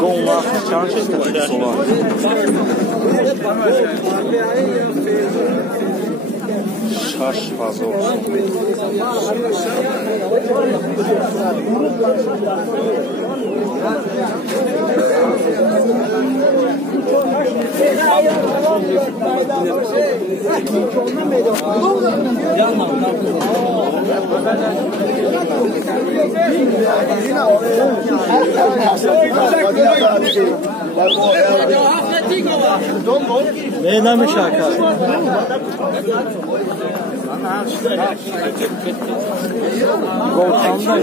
Gonlar çarşı solar. Şaş fazla olsun. Neyden bir şarkı? Golfamda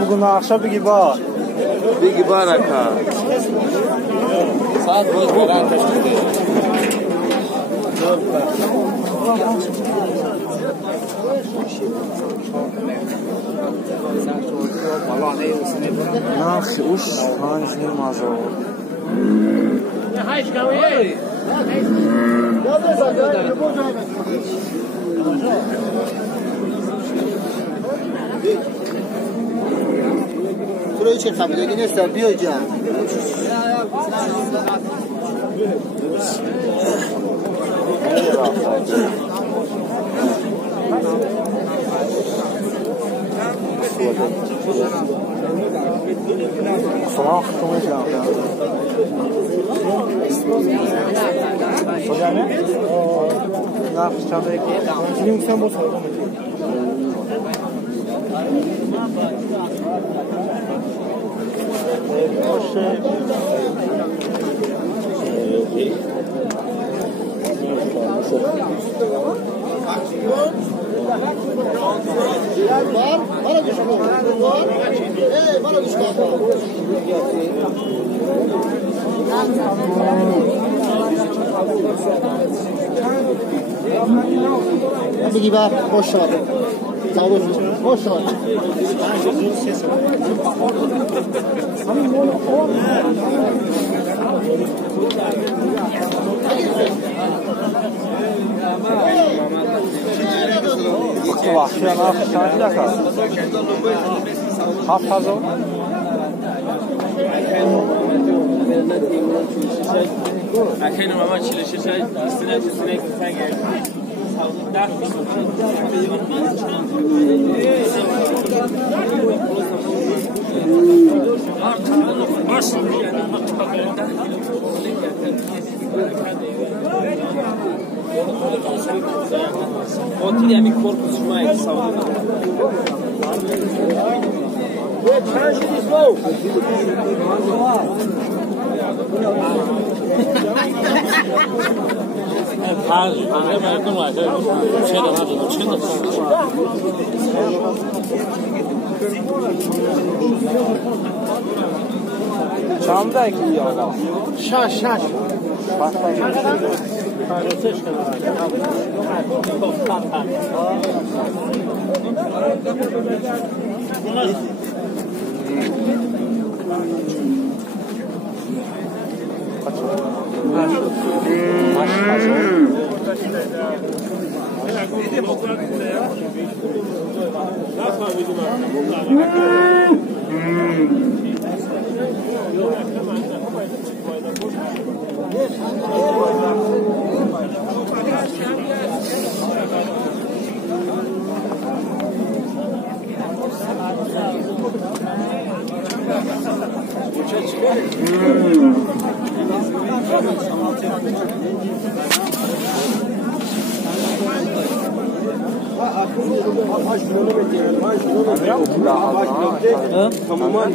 bugün akşam bigi ba. Bigi ba raka. Saat boş veren taşıdı. Nax uş hangi mazı. Hayır kaviye. Burayı çek tabii de yine serpiyor can. Soğuk konuşacağım ya. Hocam ne? Ne yapacağım belki? Şimdi sen bu sorun. Var, bana düşman. Var. Bana düşman. Hadi gibi boş ver. Sağ ol. Boş ver. Vahşi ana şahit yakar. Hafaz o. Akşam mama çilişe şey üstüne sen gel. Otur ya bir korkusmayın savunma. Çamda ekliyor Allah. Şaş. Bak.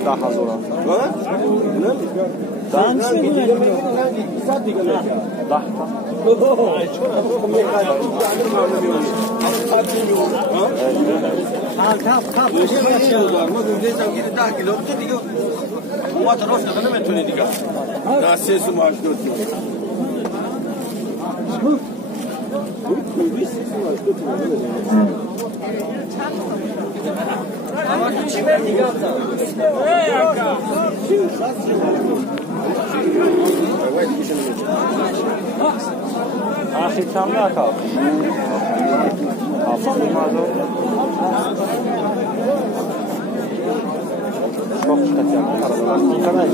Daha zor. آخی چند نکار آفاقی مردم çok şükür arabalar yıkamaz.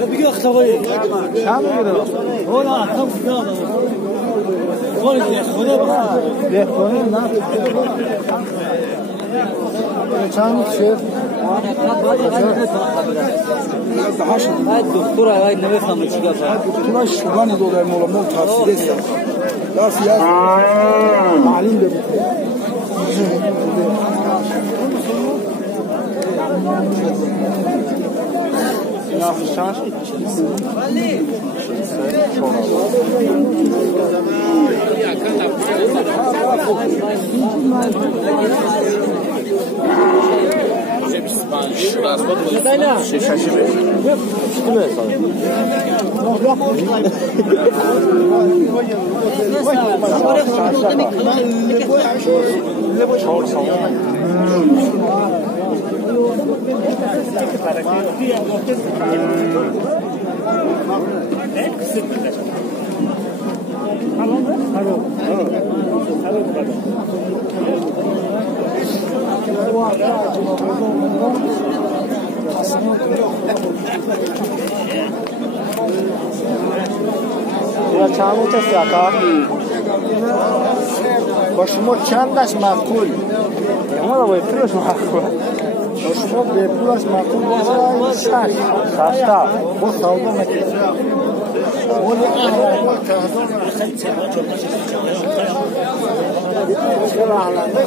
بگی اختباری چند میگیره؟ اون اختم خیال اون خونه بخونه نه چند میشه؟ باید دکتر باید نمیفهمه چی گفت تو شوگان دولار مولمون تفسیر است درسی است معلوم بده نافشانش یا چند میشه سیاکا؟ با شما چندش معقول؟ ما رو باید پولش معقول با شما به پولش معقول بزرگ ششتا با سودا نکید ولی احوال که چرا علمه